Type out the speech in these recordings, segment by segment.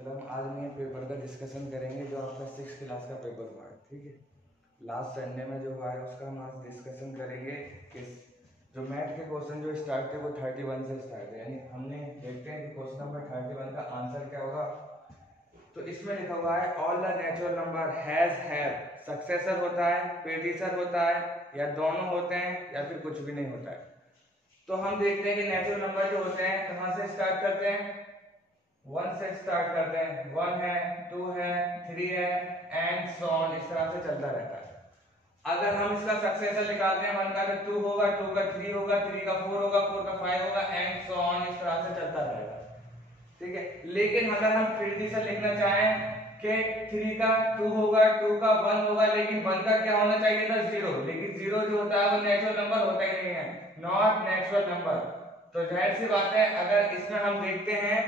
चलो हम आज में पेपर का डिस्कशन करेंगे जो आपका 6th क्लास का पेपर हुआ है। ठीक है, लास्ट संडे में जो हुआ है उसका हम आज डिस्कशन करेंगे कि जो मैथ के क्वेश्चन जो स्टार्ट थे वो 31 से स्टार्ट है, यानी हमने देखते हैं कि क्वेश्चन नंबर 31 का आंसर क्या होगा। तो इसमें लिखा हुआ है all the natural number has have, successor होता है, प्रेडिसर होता है, या दोनों होते हैं, या फिर कुछ भी नहीं होता है। तो हम देखते हैं कि नेचुरल नंबर जो होते हैं कहाँ से स्टार्ट करते हैं, 1 से स्टार्ट करते हैं। 1 है, 2 है, 3 है एंड सो ऑन, इस तरह से चलता रहता है। अगर हम इसका सक्सेसर निकालते हैं, 1 का तो 2 होगा, 2 का 3 होगा, 3 का 4 होगा, 4 का 5 होगा एंड सो ऑन, इस तरह से चलता रहेगा। ठीक है, लेकिन अगर हम प्रेडिसर लिखना चाहें कि 3 का 2 होगा, 2 का 1 होगा, लेकिन 1 का क्या होना चाहिए था 0, लेकिन 0 जो होता है वो नेचुरल नंबर होता ही नहीं है, नॉट नेचुरल नंबर। तो जाहिर सी बात है अगर इसमें हम देखते हैं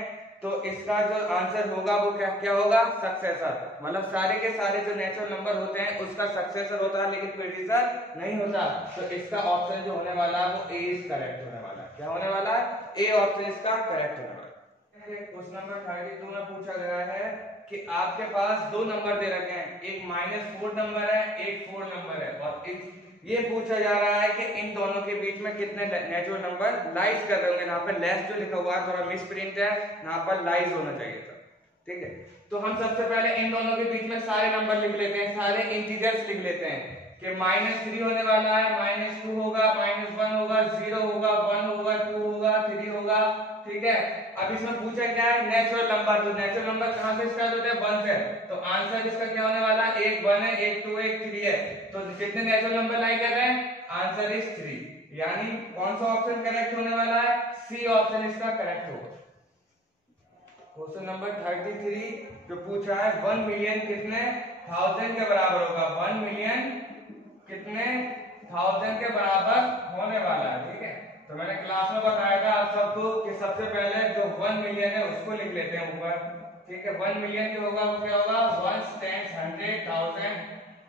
तो इसका जो आंसर होगा वो क्या होगा, सक्सेसर। मतलब सारे के सारे जो नेचुरल नंबर होते हैं उसका सक्सेसर होता है लेकिन प्रेडिसर नहीं होता। तो इसका ऑप्शन जो होने वाला है वो ए इज करेक्ट होने वाला है। क्या होने वाला है, ए ऑप्शन इसका करेक्ट होने वाला है। क्वेश्चन नंबर 32 में पूछा गया है कि आपके पास दो नंबर दे रखे हैं, एक -4 नंबर है, एक 4 नंबर है, और ये पूछा जा रहा है कि इन दोनों के बीच में कितने नेचुरल नंबर लाइज कर रहे होंगे। यहाँ पे लेस जो लिखा हुआ है थोड़ा मिस प्रिंट है, यहाँ पर लाइज होना चाहिए था। ठीक है, तो हम सबसे पहले इन दोनों के बीच में सारे नंबर लिख लेते हैं, सारे इंटीजर्स लिख लेते हैं कि -3 होने वाला है, -2 होगा, -1 होगा, 0 होगा, 1 होगा, 2 होगा, 3 होगा। ठीक है, अब इसमें पूछा क्या है, नेचुरल नंबर। तो नेचुरल नंबर कहां से स्टार्ट होते हैं, 1 से। तो आंसर इसका क्या होने वाला है, एक 1 है, एक 2 है, एक 3 है। तो कितने नेचुरल नंबर लाई कर रहे हैं, आंसर इज 3। यानी कौन सा ऑप्शन करेक्ट होने वाला है, सी ऑप्शन इसका करेक्ट होगा। क्वेश्चन नंबर 33 जो पूछा है 1 मिलियन कितने थाउजेंड के बराबर होगा, 1 मिलियन कितने थाउजेंड के बराबर होने वाला है। ठीक है, तो मैंने क्लास में बताया था आप सबको कि सबसे पहले जो 1 मिलियन है उसको लिख लेते हैं ऊपर। ठीक है, 1 मिलियन जो होगा वो क्या होगा, 1 10 100,000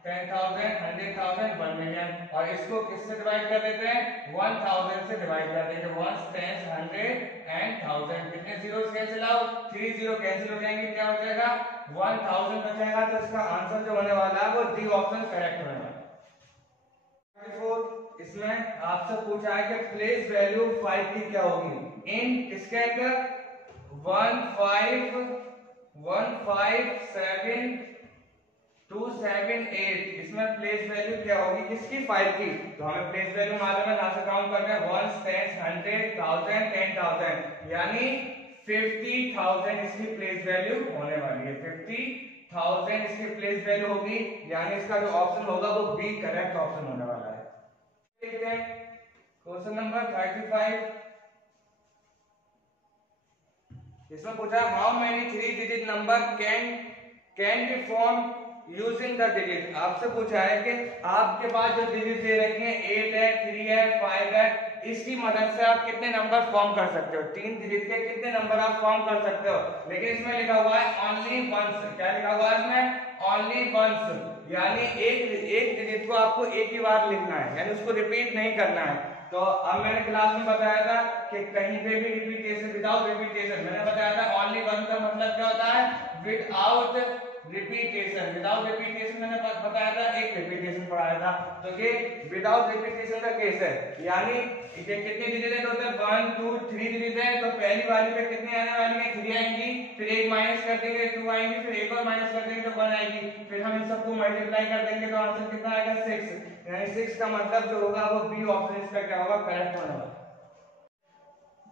10,000 100,000 1 मिलियन, और इसको किससे डिवाइड कर देते हैं, 1000 से डिवाइड कर देंगे। 1 10 100 एंड 1000, कितने zeros cancel out, 3 zero cancel हो जाएंगे, क्या हो जाएगा 1000 बचेगा। तो इसका आंसर जो होने वाला है वो डी ऑप्शन करेक्ट होने वाला है। इसमें आपसे पूछा है कि प्लेस वैल्यू 5 की क्या होगी इन किसके अंदर, 15157 इसमें प्लेस वैल्यू क्या होगी किसकी, 5 की। तो हमें प्लेस वैल्यू मालूम है, यहां से काउंट करते हैं 1 10 100,000 10,000, यानी 50,000 इसकी प्लेस वैल्यू होने वाली है। 50,000 इसकी प्लेस वैल्यू होगी, यानी इसका जो ऑप्शन होगा वो बी करेक्ट ऑप्शन होने वाला है। देखते हैं क्वेश्चन नंबर 35। इसमें पूछा है how many 3 digit number can be form using the digit. आपसे पूछा है कि आपके पास जो डिजिट दे रखे हैं 8 है, 3 है, 5 है, इसकी मदद से आप कितने नंबर फॉर्म कर सकते हो, 3 डिजिट के कितने नंबर आप फॉर्म कर सकते हो। लेकिन इसमें लिखा हुआ है ओनली वंस। क्या लिखा हुआ है इसमें, ओनली वंस, यानी एक डिजिट को आपको एक ही बार लिखना है, यानी उसको रिपीट नहीं करना है। तो अब मैंने क्लास में बताया था कि कहीं पे भी रिपीटेशन, विदाउट रिपीटेशन, मैंने बताया था ओनली वन का मतलब क्या होता है, विदाउट रिपीटेशन। विदाउट रिपीटेशन मैंने बताया था, एक रिपीटेशन पढ़ाया था। तो ये विदाउट रिपीटेशन का केस है, यानी ये कितने डिजिट है, टोटल 1 2 3 डिजिट है। तो पहली वाली पे कितनी आने वाली है, 3 आएंगी, फिर एक माइनस कर देंगे 2 आएंगी, फिर एक और माइनस कर देंगे तो 1 आएगी, फिर हम इन सबको मल्टीप्लाई कर देंगे तो आंसर कितना आएगा 6, यानी 6 का मतलब जो होगा वो बी ऑप्शन इसका क्या होगा, करेक्ट होने वाला।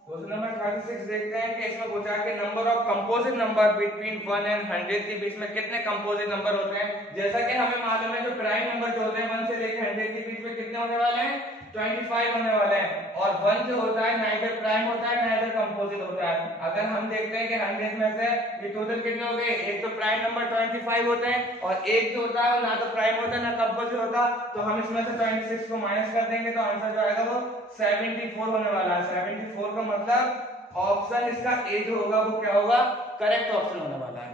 क्वेश्चन नंबर 36 देखते हैं कि इसमें पूछा है कि number of composite number between 1 and 100 के बीच में कितने कंपोजिट नंबर होते हैं। जैसा कि हमें मालूम है जो प्राइम नंबर जो होते हैं 1 से लेकर 100 के बीच में कितने होने वाले हैं, 25 होने वाले हैं। और 1 जो होता है नाइदर प्राइम होता है नाइदर कंपोजिट होता है। अगर हम देखते हैं कि 100 में से ये टोटल कितने हो गए, एक तो प्राइम नंबर 25 होते हैं और एक जो होता है वो ना तो प्राइम होता है ना कंपोजिट होता। तो हम इसमें से 26 को माइनस कर देंगे तो आंसर जो आएगा वो 74 होने वाला है। 74 का मतलब ऑप्शन इसका ए जो होगा वो क्या होगा, करेक्ट ऑप्शन होने वाला है।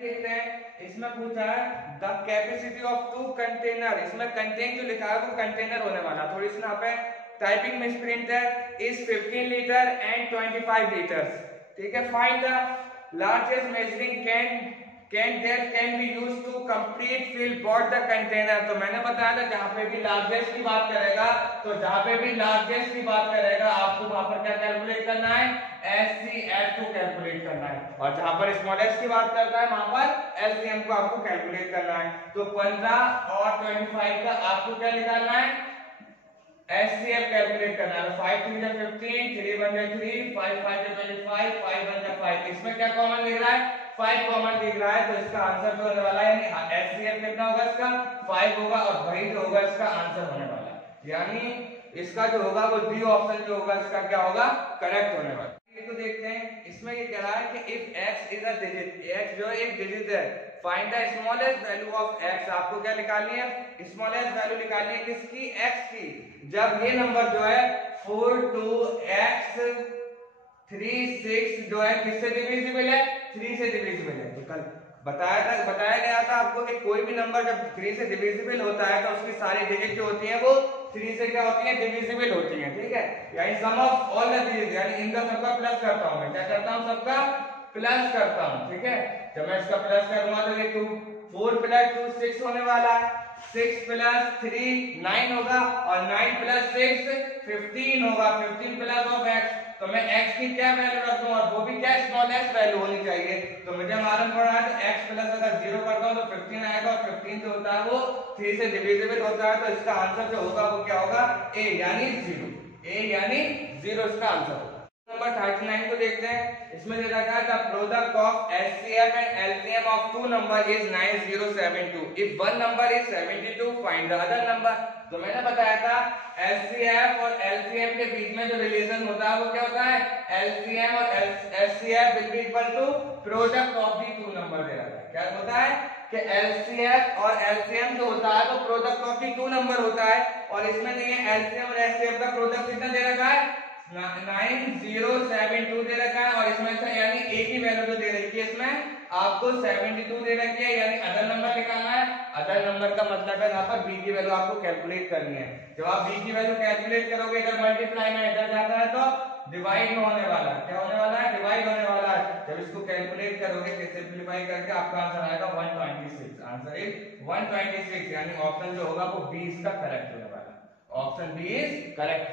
देखते हैं इसमें पूछा है द कैपेसिटी ऑफ 2 कंटेनर। इसमें कंटेन जो लिखा है वो कंटेनर होने वाला, थोड़ी सी यहाँ पे टाइपिंग मिसप्रिंट है, इज 15 लीटर एंड 25 लीटर्स। ठीक है, find the largest measuring can that can be used to complete fill board the container। तो मैंने बताया था जहां पे भी लार्जेस्ट की बात करेगा, तो जहां पे भी लार्जेस्ट की बात करेगा आपको वहां पर क्या कैलकुलेट करना है, SCF को कैलकुलेट करना है, और जहां पर स्मॉलेस्ट की बात करता है वहां पर LCM को आपको कैलकुलेट करना है। तो 15 और 25 का आपको क्या निकालना है, SCF कैलकुलेट करना है। 5 3 जा 15, 3 1 जा 3, 5 5 जा 25, 5 1 जा 5। इसमें क्या कॉमन दिख रहा है, 5 कॉमन दिख रहा है, तो इसका आंसर जो होने वाला है यानी SCF कितना होगा इसका 5 होगा, और वही जो होगा इसका आंसर होने वाला है, यानी इसका जो होगा वो डी ऑप्शन जो होगा इसका क्या होगा, करेक्ट होने वाला है। तो देखते हैं इसमें ये कह रहा है कि if x is a digit, x जो एक डिजिट है, find the smallest value of x। आपको क्या निकालनी है, स्मॉलेस्ट वैल्यू निकालनी है किसकी, x की, जब ये नंबर जो है 4 2 x 3 6 जो है किससे डिविजिबल है, 3 से डिविजिबल है। तो कल बताया गया था आपको कि कोई भी नंबर जब 3 से डिविजिबल होता है तो उसकी सारी डिजिट जो होती है वो 3 से क्या होती है, डिविजिबल होती है, ठीक है। यानी सम ऑफ ऑल द डिजिट, यानी इनका सबका प्लस करता हूं मैं, क्या करता हूं, सबका प्लस करता हूं, ठीक है। जब मैं इसका प्लस करूंगा तो ये 4 + 2 6 होने वाला है, 6 + 3 9 होगा, और 9 + 6 15 होगा, 15 प्लस ऑफ x। तो मैं x की क्या वैल्यू रख दूं, और वो भी क्या स्मॉलेस्ट वैल्यू होनी चाहिए। तो मुझे मालूम पड़ा है तो x प्लस अगर 0 करता हूं तो 15 आएगा, और 15 जो होता है वो 3 से डिविजिबल होता है, तो इसका आंसर जो होगा वो क्या होगा, a यानी 0, a यानी 0 इसका आंसर होगा। नंबर 39 को देखते हैं, इसमें दे रखा है the product of SCF and LCM of two number is 9072, if one number is 72 find the other number. तो मैंने बताया था SCF और LCM के बीच में जो रिलेशन होता है वो क्या होता है, LCM और SCF will be equal to product of the two number दे रखा है। क्या होता है कि LCF और LCM जो होता है वो product of the two number होता है, और इसमें नहीं है LCM और SCF का प्रोडक्ट कितना दे रखा है, 9072 दे रखा है, और इसमें से यानी एक ही वैल्यू जो दे रखी है इसमें आपको 72 दे रखी है, यानी अदर नंबर निकालना है। अदर नंबर का मतलब है यहाँ पर b की वैल्यू आपको कैलकुलेट करनी है। जब आप b की वैल्यू कैलकुलेट करोगे, इधर मल्टीप्लाई में इधर जाता है तो डिवाइड में होने वाला है, क्या होने वाला है, डिवाइड होने वाला है। जब इसको कैलकुलेट करोगे तो सिंपलीफाई करके आपका आंसर आएगा 126, आंसर इज 126, यानी ऑप्शन जो होगा वो बी इसका करेक्ट होने वाला है, option B is correct.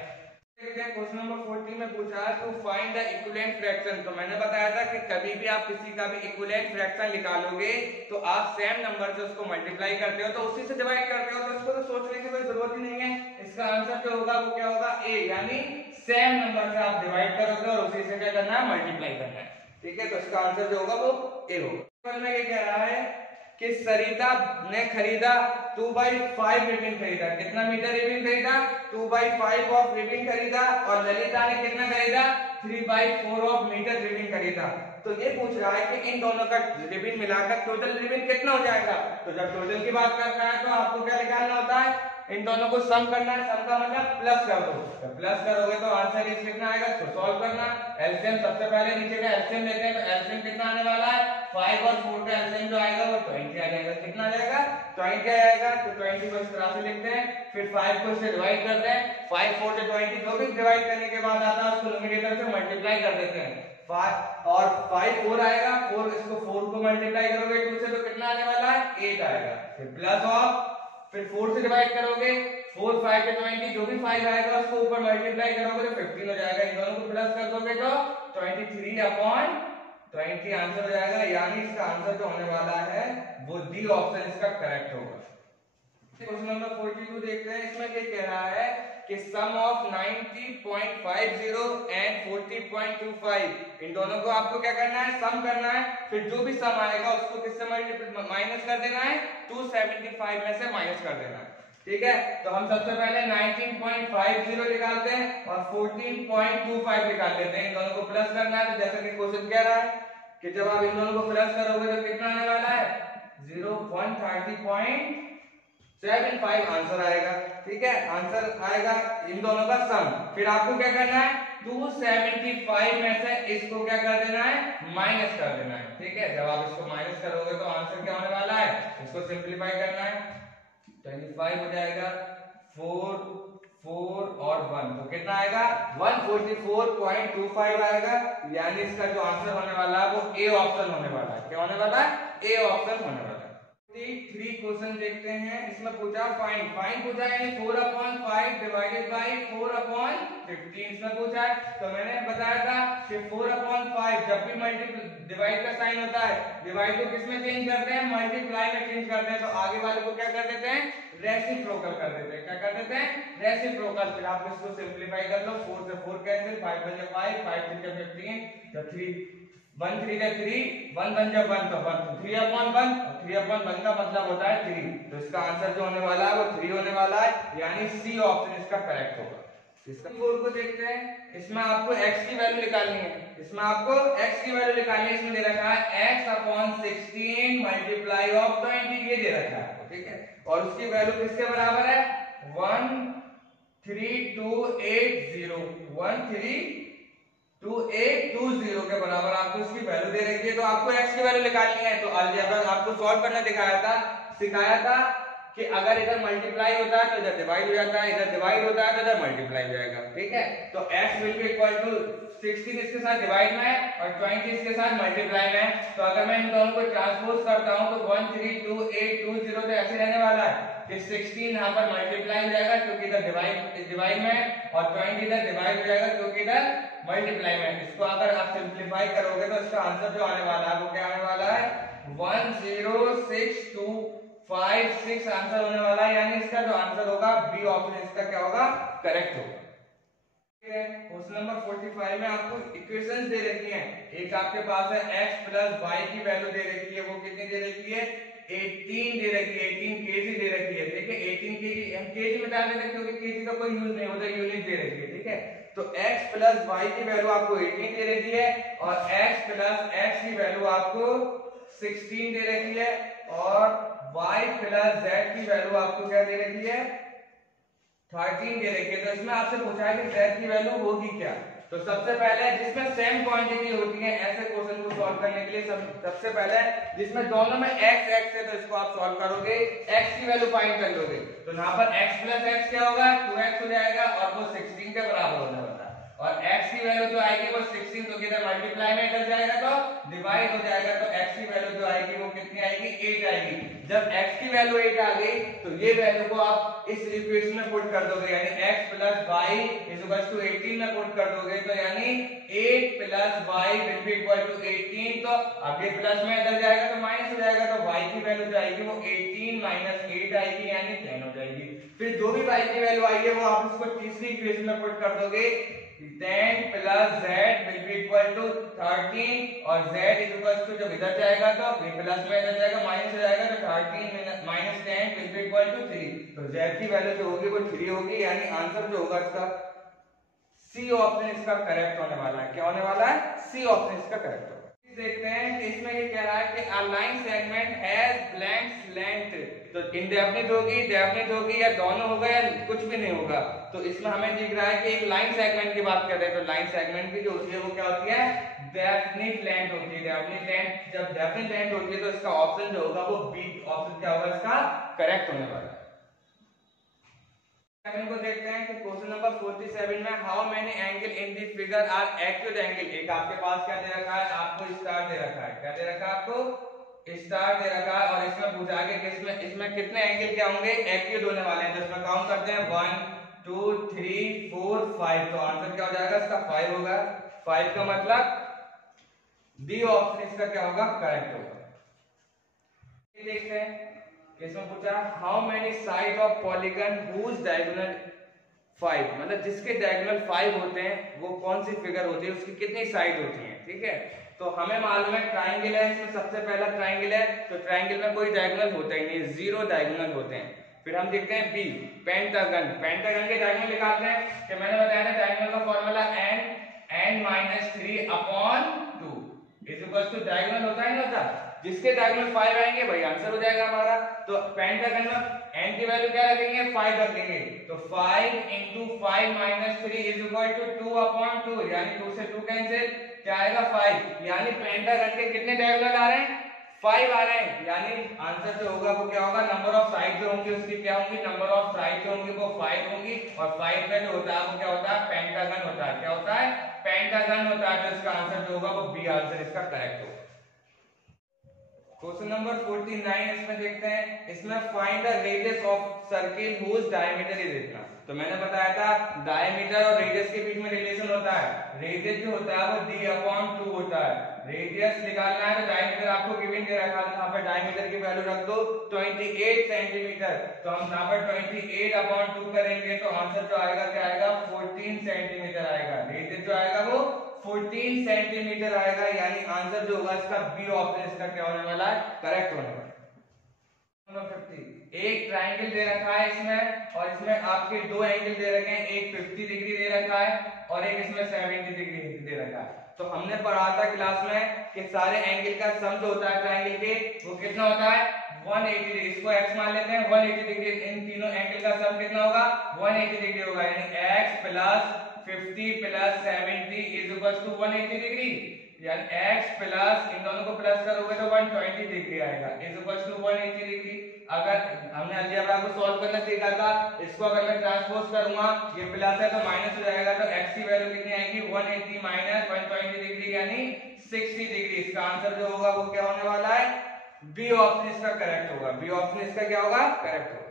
Question number 14 में पूछा है to find the equivalent fraction. तो मैंने बताया था कि कभी भी आप किसी का भी इक्विवेलेंट फ्रैक्शन निकालोगे तो आप सेम नंबर से उसको मल्टीप्लाई करते हो, तो उसी से डिवाइड करते हो, तो इसको तो सोचने की कोई जरूरत ही नहीं है। इसका आंसर जो होगा वो क्या होगा, ए, यानी सेम नंबर से आप डिवाइड करोगे और उसी से क्या करना है, मल्टीप्लाई करना है, ठीक है। तो इसका आंसर जो होगा वो ए होगा। में ये कह रहा है कि सरिता ने खरीदा 2/5 रिबिन खरीदा, कितना मीटर रिबिन खरीदा, 2/5 ऑफ रिबिन खरीदा, और ललिता ने कितना खरीदा, 3/4 ऑफ मीटर रिबिन खरीदा। तो ये पूछ रहा है कि इन दोनों का रिबिन मिलाकर टोटल रिबिन कितना हो जाएगा। तो जब टोटल की बात करना है तो आपको क्या निकालना होता है, इन दोनों को सम करना है, सम का मतलब प्लस कर दो। तो प्लस करोगे तो आंसर इस कितना आएगा, इसको सॉल्व करना। एलसीएम सबसे पहले नीचे का एलसीएम लेते हैं, तो एलसीएम कितना आने वाला है, 5 और 4 का एलसीएम जो आएगा वो 20 आ जाएगा। कितना आ जाएगा, 20 आएगा। तो 20 को इस तरह से लिखते हैं, फिर 5 को इससे डिवाइड करते हैं, 5 4 से 20 जो भी डिवाइड करने के बाद आता है उसको न्यूमरेटर से मल्टीप्लाई कर देते हैं। 5 और 5 4 आएगा, 4 इसको 4 को मल्टीप्लाई करोगे 2 से तो कितना आने वाला है, 8 आएगा। फिर प्लस ऑफ, फिर 4 से डिवाइड करोगे, 4 5 के 20 जो भी 5 आएगा उसको ऊपर मल्टीप्लाई करोगे तो 15 हो जाएगा। इन दोनों को प्लस कर दोगे तो 23/20 आंसर हो जाएगा। यानी इसका आंसर जो होने वाला है वो डी ऑप्शन इसका करेक्ट होगा। क्वेश्चन नंबर 42 देखते हैं, इसमें ये कह रहा है कि सम ऑफ 90.50 एंड 40.25, इन दोनों को आपको क्या करना है, सम करना है। फिर जो भी सम आएगा उसको किससे माइनस कर देना है, 275 में से माइनस कर देना है, ठीक है। तो हम सबसे पहले 19.50 निकालते हैं और 14.25 निकाल लेते हैं। इन दोनों को प्लस करना है, तो जैसा कि क्वेश्चन कह रहा है कि जब आप इन दोनों को प्लस करोगे तो कितना आने वाला है, 130.75 आंसर आएगा, ठीक है। आंसर आएगा इन दोनों का सम। फिर आपको क्या करना है, 275 में से इसको क्या कर देना है, माइनस कर देना है, ठीक है। जब आप इसको माइनस करोगे तो आंसर क्या होने वाला है, इसको सिंपलीफाई करना है, 25 हो जाएगा, 4 4 और 1, तो कितना आएगा 144.25 आएगा। यानी इसका जो आंसर होने वाला है वो ए ऑप्शन होने वाला है। क्या होने वाला है? ए ऑप्शन होने वाला है। 3 क्वेश्चन देखते हैं। इसमें पूछा फाइंड पूछा यानी 4/5 डिवाइडेड बाय 4/15 इसमें पूछा है। तो मैंने बताया था कि 4/5 जब भी डिवाइड का साइन होता है, डिवाइड को किसमें चेंज करते हैं? मल्टीप्लाई में चेंज करते हैं। तो आगे वाले को क्या कर देते हैं? रेसिप्रोकल कर देते हैं। क्या कर देते हैं? रेसिप्रोकल। फिर आप इसको सिंपलीफाई कर लो, 4 से 4 कैंसिल, 5 बन जाए 5, 5 3 जा 15, तो 3 1 3 जा 3, 1 बन जा 1, तो 1 3/1, 3/1 का मतलब होता है 3। तो इसका आंसर जो होने वाला है वो 3 होने वाला है, यानी सी ऑप्शन इसका करेक्ट होगा। इसका 4 को देखते हैं। इसमें आपको x की वैल्यू निकालनी है। इसमें आपको x की वैल्यू निकालनी है। इसमें दे रखा है x/16 मल्टीप्लाई ऑफ 20, ये दे रखा है आपको, ठीक है। और उसकी वैल्यू किसके बराबर है? 13280 13280 के बराबर आपको इसकी वैल्यू दे रखी है। तो आपको x की वैल्यू निकालनी है। तो अलजेब्रा आपको सॉल्व करना सिखाया था कि अगर इधर मल्टीप्लाई होता है तो इधर डिवाइड हो जाता है, इधर डिवाइड होता है तो इधर मल्टीप्लाई हो जाएगा, ठीक है। तो x will be equal to 16 इसके साथ डिवाइड में है और 20 इसके साथ मल्टीप्लाई में है। तो अगर मैं इन दोनों को ट्रांसपोज करता हूं तो 13280 तो ऐसे रहने वाला है कि 16 यहां पर मल्टीप्लाई हो जाएगा क्योंकि इधर डिवाइड में है और 20 इधर डिवाइड हो जाएगा क्योंकि इधर मल्टीप्लाई में है। इसको अगर आप सिंपलीफाई करोगे तो इसका आंसर जो आने वाला है वो क्या आने वाला है? 10626 आंसर होने वाला है। यानी इसका जो आंसर होगा बी ऑप्शन इसका क्या होगा? करेक्ट होगा। क्वेश्चन नंबर 45 में आपको इक्वेशंस दे रखी हैं। एक आपके पास है x प्लस y की वैल्यू दे रखी है, वो कितनी दे रखी है? 18 दे रखी है, 18 केजी दे रखी है, ठीक है। 18 केजी हम केजी में डाल देते हैं क्योंकि केजी का कोई यूज नहीं होता, यूनिट दे रखी है, ठीक है। तो x प्लस y की वैल्यू आपको 18 दे रखी है और x प्लस x की वैल्यू आपको 16 दे रखी है और y प्लस z की वैल्यू आपको क्या दे रखी है? 13 दे रखी है। तो इसमें आपसे पूछा है कि z की वैल्यू होगी क्या। तो सबसे पहले जिसमें सेम क्वांटिटी होती है ऐसे क्वेश्चन को सॉल्व करने के लिए सबसे पहले जिसमें दोनों में x x है तो इसको आप सॉल्व करोगे, x की वैल्यू फाइंड कर लोगे। तो यहाँ पर x प्लस x क्या होगा? 2x हो जाएगा और वो 16 के बराबर होने वाला है। और x की वैल्यू जो आएगी वो 16, तो किधर मल्टीप्लाई में इधर जाएगा तो डिवाइड हो जाएगा। तो x की वैल्यू जो आएगी वो कितनी आएगी? 8 आएगी। जब x की वैल्यू 8 आ गई तो ये वैल्यू को आप इस इक्वेशन में पुट कर दोगे, यानी x plus y is equal to 18 में पुट कर दोगे। तो यानी 8 plus y will be equal to 18। तो अब ये प्लस में इधर जाएगा तो माइनस हो जाएगा। तो y की वैल्यू जो आएगी वो 18 माइनस 8 आएगी, यानी 10 हो जाएगी। फिर जो भी y की वैल्यू आई है वो आप इसको तीसरी इक्वेशन में पुट कर दोगे। 10 plus z will be equal to 13 और z इज इक्वल टू जब इधर जाएगा तो ये प्लस में इधर जाएगा माइनस हो जाएगा। तो 13 minus 10 will be equal to 3। तो z की वैल्यू जो होगी वो 3 होगी, यानी आंसर जो होगा इसका सी ऑप्शन इसका करेक्ट होने वाला है। क्या होने वाला है? सी ऑप्शन इसका करेक्ट होगा। देखते हैं कि इसमें ये कह रहा है कि a line segment has blank length. तो इंडेफिनिट होगी, डेफिनिट होगी या दोनों होगा या कुछ भी नहीं होगा। तो इसमें हमें दिख रहा है कि एक लाइन सेगमेंट की बात कर रहे हैं। तो लाइन सेगमेंट की जो होती है वो क्या होती है? डेफिनिट लेंथ होती है। डेफिनिट लेंथ जब डेफिनिट लेंथ होती है तो इसका ऑप्शन जो होगा वो बी ऑप्शन क्या होगा इसका करेक्ट होने वाला है। को देखते हैं कि क्वेश्चन नंबर 47 में how many angle in the figure are acute angle. एक आपके पास क्या दे रखा है? आपको स्टार दे रखा है। क्या दे रखा है? आपको स्टार दे रखा है और इसमें पूछा है कि इसमें कितने एंगल क्या होंगे? एक्यूट होने वाले हैं। तो इसमें काउंट करते हैं 1 2 3 4 5। तो आंसर क्या हो जाएगा इसका? 5 होगा। 5 का मतलब डी ऑप्शन इसका क्या होगा? करेक्ट होगा। देखते हैं इसमें पूछा how many side of polygon whose diagonal 5, मतलब जिसके डायगोनल 5 होते हैं वो कौन सी फिगर होती है, उसकी कितनी साइड होती है, ठीक है। तो हमें मालूम है ट्राइंगल है, इसमें सबसे पहला ट्राइंगल है। तो ट्राइंगल में कोई डायगोनल होता ही नहीं, 0 डायगोनल होते हैं। फिर हम देखते हैं बी पेंटागन। पेंटागन के डायगोनल निकालते हैं कि मैंने बताया था डायगोनल का formula n-3/2 is equal to diagonal होता है ना होता, जिसके डायगोनल 5 आएंगे भाई आंसर हो जाएगा हमारा। तो पेंटागन में n की वैल्यू क्या रखेंगे? 5 रखेंगे। तो 5 into 5 minus 3 is equal to 2/2, यानी 2 से 2 कैंसिल, क्या आएगा? 5। यानी पेंटागन के कितने डायगोनल आ रहे हैं? 5 आ रहे हैं, यानी आंसर जो होगा वो क्या होगा, नंबर ऑफ साइड जो होंगी उसकी क्या होंगी, नंबर ऑफ साइड जो होंगी वो 5 होंगी, और 5 में जो होता है वो क्या होता है, पेंटागन होता है। क्या होता है, पेंटागन होता है। तो इसका आंसर जो होगा वो बी आंसर इसका करेक्ट होगा। क्वेश्चन नंबर 49 इसमें देखते हैं, इसमें find the radius of circle whose diameter is इतना। तो मैंने बताया था डायमीटर और रेडियस के बीच में रिलेशन होता है। रेडियस जो होता है वो d/2 होता है। रेडियस निकालना है तो डायमीटर आपको गिवन दे रखा है, यहाँ पर डायमीटर की वैल्यू रख दो 28 सेंटीमीटर। तो हम यहाँ पर 28/2 करेंगे तो आंसर जो आएगा क्या आएगा, 14 सेंटीमीटर आएगा। रेडियस जो आएगा वो 14 सेंटीमीटर आएगा, यानी आंसर जो होगा इसका बी ऑप्शन इसका क्या होने वाला है, करेक्ट होने वाला है। नंबर 50, एक ट्रायंगल दे रखा है इसमें, और इसमें आपके दो एंगल दे रखे हैं, एक 50 डिग्री दे रखा है और एक इसमें 70 डिग्री दे रखा है। तो हमने पढ़ा था क्लास में कि सारे एंगल का सम जो होता है ट्रायंगल के वो कितना होता है, 180 डिग्री। इसको x मान लेते हैं, 180 डिग्री। इन तीनों एंगल का सम कितना होगा, 180 डिग्री होगा, यानी x plus 50 plus 70 is equal to 180 degree. यानी x प्लस इन दोनों को प्लस करोगे तो 120 डिग्री आएगा, इज इक्वल टू 180 डिग्री। अगर हमने अलजेब्रा को सॉल्व करना सीखा था, इसको अगर मैं ट्रांसपोज करूंगा, ये प्लस है तो माइनस हो जाएगा, तो x की वैल्यू कितनी आएगी, 180 माइनस 120 डिग्री यानी 60 डिग्री। इसका आंसर जो होगा वो क्या होने वाला है, बी ऑप्शन इसका करेक्ट होगा। बी ऑप्शन इसका क्या होगा, करेक्ट होगा।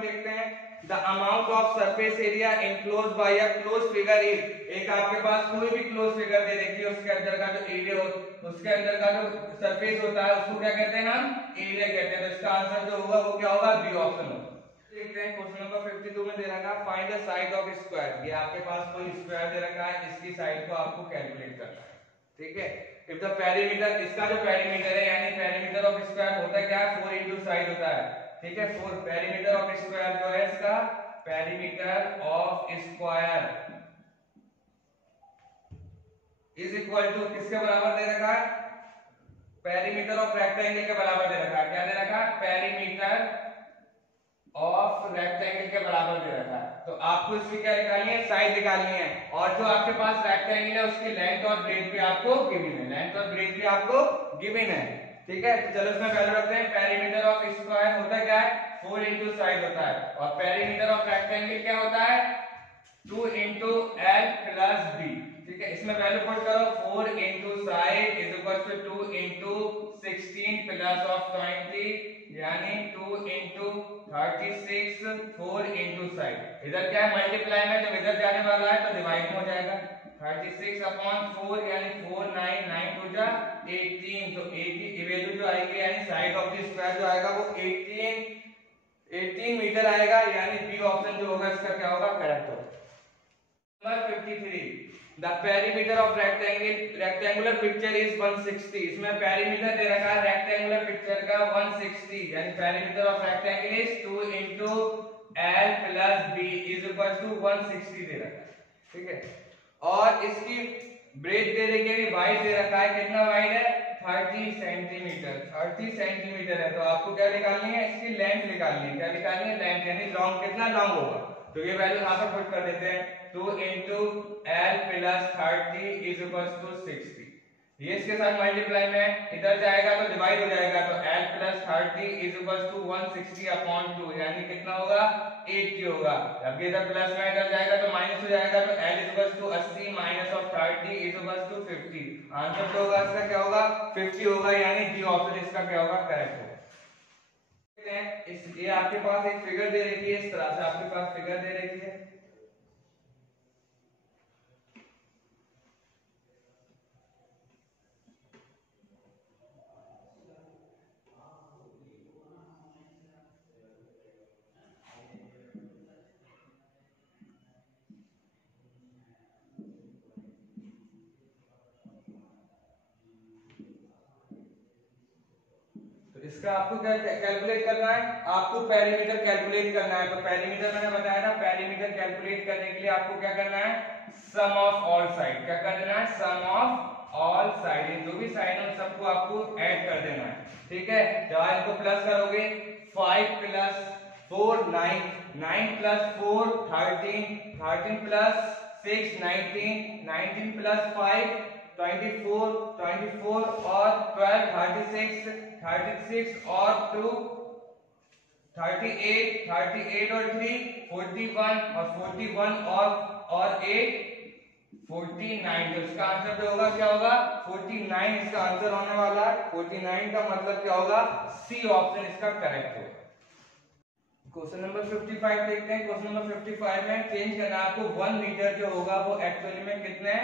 देखते हैं, the amount of surface area enclosed bye a close figure is. एक आपके पास कोई भी क्लोज फिगर दे रखी है, उसके अंदर का जो एरिया हो, उसके अंदर का जो सरफेस होता है उसको क्या कहते हैं, हम एरिया कहते हैं। तो इसका आंसर जो होगा वो क्या होगा, बी ऑप्शन होगा। देखते हैं क्वेश्चन नंबर 52 में दे रखा है, find the side of square. ये आपके पास कोई स्क्वायर दे रखा है, इसकी साइड को आपको कैलकुलेट करना है, ठीक है। इफ द पेरीमीटर, इसका जो पेरीमीटर है यानी पेरीमीटर ऑफ स्क्वायर होता है क्या, 4 इनटू साइड होता है, ठीक है। 4 पेरीमीटर ऑफ स्क्वायर जो है इसका perimeter of square is equal to किसके बराबर दे रखा है, पेरीमीटर ऑफ रेक्टेंगल के बराबर दे रखा है। क्या दे रखा है, पेरीमीटर ऑफ रेक्टेंगल के बराबर दे रखा है। तो आपको इसकी क्या निकालनी है, साइड निकालनी है, और जो आपके पास रेक्टेंगल है उसकी लेंथ और ब्रेथ भी आपको गिवन है, लेंथ और ब्रेथ भी आपको गिवन है, ठीक है। तो चलो इसमें वैल्यू रखते हैं। पेरीमीटर ऑफ स्क्वायर होता क्या है, 4 इनटू साइड होता है, और पेरीमीटर ऑफ रेक्टेंगल क्या होता है, 2 इनटू एल प्लस बी, ठीक है। इसमें वैल्यू पुट करो, 4 into side is equal to 2 into 16 plus of 20 यानी 2 इनटू 36, 4 इनटू साइड। इधर क्या है, मल्टीप्लाई में जब इधर जाने वाला है तो डिवाइड में हो जाएगा, 36 अपॉन 4 यानी 4 9 9 2 जा 18। तो 80 वैल्यू जो आएगी यानी साइड ऑफ द स्क्वायर जो आएगा वो 18 मीटर आएगा, यानी बी ऑप्शन जो होगा इसका क्या होगा, करेक्ट होगा। Number 53, the perimeter of rectangular picture is 160। इसमें पेरीमीटर दे रखा है रेक्टेंगुलर पिक्चर का 160, यानी perimeter of rectangle is 2 into L plus B is equal to 160 दे रखा है, ठीक है। और इसकी ब्रेथ दे रखी है, वाइड दे रखा है, कितना वाइड है, 30 सेंटीमीटर, 30 सेंटीमीटर है। तो आपको क्या निकालनी है, इसकी लेंथ निकालनी है। क्या निकालनी है, लेंथ, यानी लॉन्ग कितना लॉन्ग होगा। तो ये वैल्यू यहाँ पर पुट कर देते हैं, 2 into L plus 30 is equal to 60। ये इसके साथ मल्टीप्लाई में इधर जाएगा तो डिवाइड हो जाएगा, तो l plus 30 is equal to 160 upon 2 यानी कितना होगा, 80 होगा। अब ये इधर प्लस में इधर जाएगा तो माइनस हो जाएगा, तो l is equal to 80 minus of 30 is equal to 50। Answer जो होगा इसका क्या होगा, 50 होगा, यानी डी ऑप्शन इसका क्या होगा, करेक्ट होगा। ये आपके पास एक फिगर दे रखी है, इस तरह से आपके पास फिगर दे रखी है, इसका आपको क्या कैलकुलेट करना है, आपको पेरीमीटर कैलकुलेट करना है। तो पेरीमीटर मैंने बताया था, पेरीमीटर कैलकुलेट करने के लिए आपको क्या करना है, सम ऑफ ऑल साइड। क्या कर देना है, सम ऑफ ऑल साइड, जो भी साइड है सबको आपको ऐड कर देना है, ठीक है। जब इनको प्लस करोगे 5 प्लस 4 9, 9 प्लस 4 13, 13 प्लस 6 19, 19 प्लस 5 24, 24 और 12 36, 36 और 2 38, 38 और 3 41 और 41 और 8 49। तो इसका आंसर जो होगा क्या होगा 49 इसका आंसर होने वाला है। 49 का मतलब क्या होगा सी ऑप्शन इसका करेक्ट होगा। क्वेश्चन नंबर 55 देखते हैं। क्वेश्चन नंबर 55 में चेंज करना है आपको 1 मीटर जो होगा वो एक्चुअली में कितने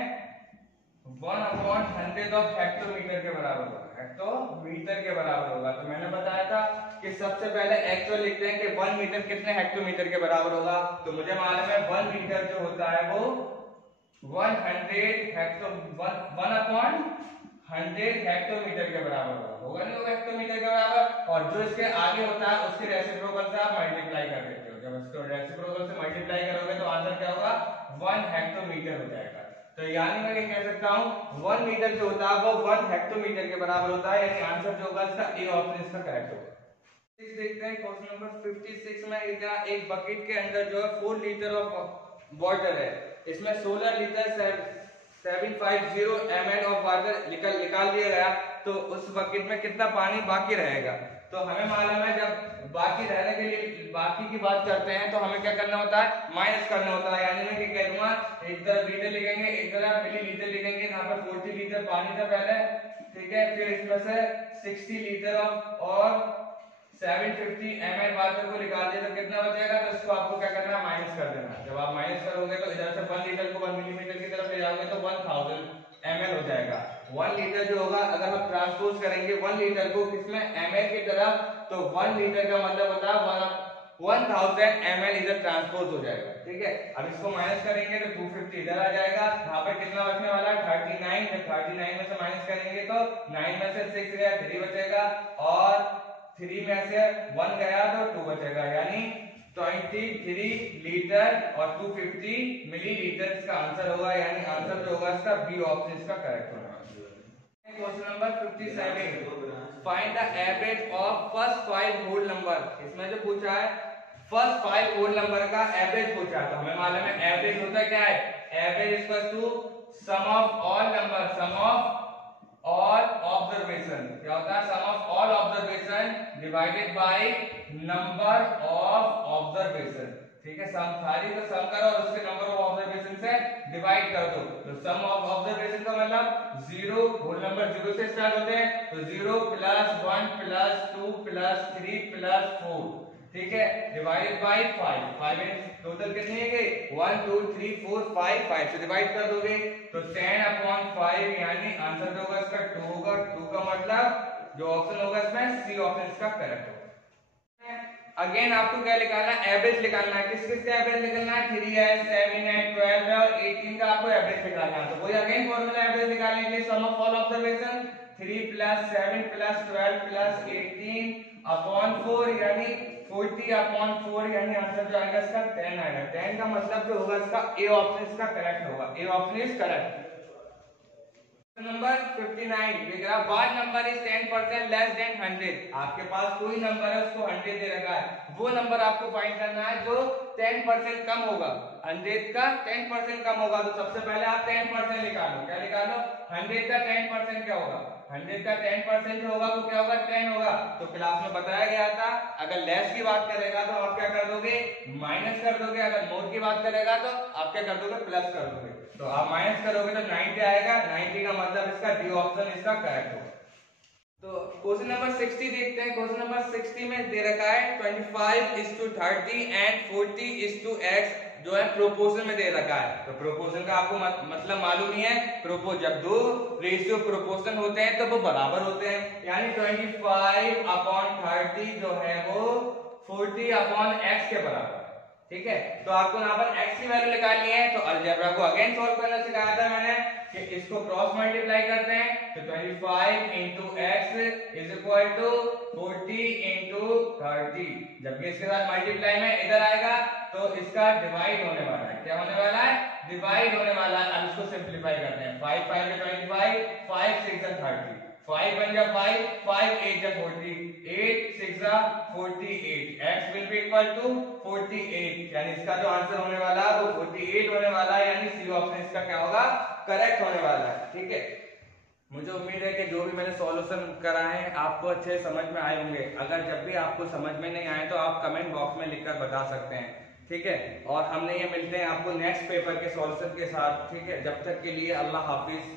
1/100 ऑफ हेक्टोमीटर के बराबर होगा। हेक्टोमीटर के बराबर होगा। तो मैंने बताया था कि सबसे पहले एक्चुअल लिखते हैं कि 1 मीटर कितने हेक्टोमीटर के बराबर होगा। तो मुझे मालूम है 1 मीटर जो होता है वो 100 हेक्टोमीटर के बराबर होगा नहीं होगा हेक्टोमीटर के बराबर। और जो इसके आगे होता है उसके रेसिप्रोकल से आप मल्टीप्लाई कर देते हो। जब इसको रेसिप्रोकल से मल्टीप्लाई करोगे तो आंसर क्या होगा 1 हेक्टोमीटर हो जाएगा। तो यानी मैं ये कह सकता हूं 1 मीटर जो होता है वो 1 हेक्टोमीटर के बराबर होता है। यानी आंसर जो होगा इसका ए ऑप्शन इसका करेक्ट होगा। देखते हैं क्वेश्चन नंबर 56 में एक बकेट के अंदर जो है 4 लीटर ऑफ वाटर है। इसमें 16 लीटर 750 ml ऑफ वाटर निकाल दिया गया। तो उस बकेट में कितना पानी बाकी रहेगा। तो हमें मालूम है जब बाकी रहने के लिए बाकी की बात करते हैं तो हमें क्या करना होता है माइनस करना होता है। यानी मैं क्या करूंगा एक तरफ लीटर लिखेंगे एक तरफ मिलीलीटर लिखेंगे। यहाँ पर 40 लीटर पानी था पहले ठीक है। फिर इसमें से 60 लीटर और 750 ml वाटर को निकाल दिया तो कितना बचेगा। तो इसको आपको क्या करना है माइनस कर देना है। जब आप माइनस करोगे तो इधर से 1 लीटर को 1 मिलीमीटर की तरफ ले जाओगे तो 1000 ml हो जाएगा। 1 लीटर जो होगा अगर हम ट्रांसपोज करेंगे 1 लीटर को किसमें ml की तरफ तो 1 लीटर का मतलब होता है 1000 ml इधर ट्रांसपोज हो जाएगा ठीक है। अब इसको माइनस करेंगे तो 250 इधर आ जाएगा। यहाँ पे कितना बचने वाला है 39। जब 39 में से माइनस करेंगे तो 9 में से 6 गया 3 बचेगा और 3 में से 1 गया तो 2 बचेगा। यानी 23 लीटर और 250 मिलीलीटर इसका आंसर होगा। यानी आंसर जो होगा इसका बी ऑप्शन इसका करेक्ट होगा। Question number 57 find the average of first 5 whole number. इसमें जो पूछा है फर्स्ट 5 होल नंबर का एवरेज पूछा है। तो हमें मालूम है एवरेज होता क्या है average equal to sum of all number sum of all observation. क्या होता है sum of all observation divided by number of observation ठीक है। सम सारी को सम करो और उसके नंबर ऑफ ऑब्जर्वेशन से डिवाइड कर दो। तो सम ऑफ ऑब्जर्वेशन का मतलब 0 होल नंबर 0 से स्टार्ट होते हैं तो 0 प्लस 1 प्लस 2 प्लस 3 प्लस 4 ठीक है डिवाइडेड बाय 5 टोटल कितनी है 1 2 3 4 5 से डिवाइड कर दोगे तो 10/5 यानी आंसर जो होगा इसका 2 होगा। 2 का मतलब जो ऑप्शन होगा इसमें सी ऑप्शन इसका करेक्ट होगा। अगेन आपको क्या निकालना है एवरेज निकालना है। किस किस का एवरेज निकालना है 3 है 7 है 12 है और 18 का आपको एवरेज निकालना है। तो वही अगेन फार्मूला एवरेज निकालने के लिए sum of all observation 3 plus 7 plus 12 plus 18 upon 4 यानी 40/4 यानी आंसर जो आएगा इसका 10 आएगा। 10 का मतलब जो होगा इसका ए ऑप्शन इसका करेक्ट होगा। A option is correct. Number 59 देख रहा what number is 10% less than 100। आपके पास कोई नंबर है उसको 100 दे रखा है वो नंबर आपको फाइंड करना है जो 10% कम होगा। 100 का 10% कम होगा। तो सबसे पहले आप 10% निकालो। क्या निकालो 100 का 10% क्या होगा 100 का 10% जो होगा वो क्या होगा 10 होगा। तो क्लास में बताया गया था अगर लेस की बात करेगा तो आप क्या कर दोगे माइनस कर दोगे। अगर मोर की बात करेगा तो आप क्या कर दोगे प्लस कर दोगे। तो आप माइनस करोगे तो 90 आएगा। 90 का मतलब इसका डी ऑप्शन इसका करेक्ट होगा। तो क्वेश्चन नंबर 60 देखते हैं। क्वेश्चन नंबर 60 में दे रखा है 25:30 एंड 40:x जो है प्रोपोर्शन में दे रखा है। तो प्रोपोर्शन का आपको मतलब मालूम ही है जब दो रेशियो प्रोपोर्शन होते हैं तो वो बराबर होते हैं। यानी 25/30 जो है वो 40/x के बराबर ठीक है। तो आपको यहाँ पर x की वैल्यू निकालनी है। तो अलजेब्रा को अगेन सॉल्व करना सिखाया था मैंने कि इसको क्रॉस मल्टीप्लाई करते हैं। तो 25 into x is equal to 40 into 30। जब ये इसके साथ मल्टीप्लाई में इधर आएगा तो इसका डिवाइड होने वाला है। क्या होने वाला है डिवाइड होने वाला है। अब इसको सिंप्लीफाई करते हैं 5 5 25 5 6 30 5 बन जा 5 5 8 जा 40 8 6 जा 48 x will be equal to 48 यानी इसका जो आंसर होने वाला है वो 48 होने वाला है। यानी सी ऑप्शन इसका क्या होगा करेक्ट होने वाला है ठीक है। मुझे उम्मीद है कि जो भी मैंने सॉल्यूशन कराए हैं आपको अच्छे समझ में आए होंगे। अगर जब भी आपको समझ में नहीं आए तो आप कमेंट बॉक्स में लिखकर बता सकते हैं, ठीक है। और हमने ये मिलते हैं आपको नेक्स्ट पेपर के सॉल्यूशन के साथ, ठीक है। जब तक के लिए अल्लाह हाफिज।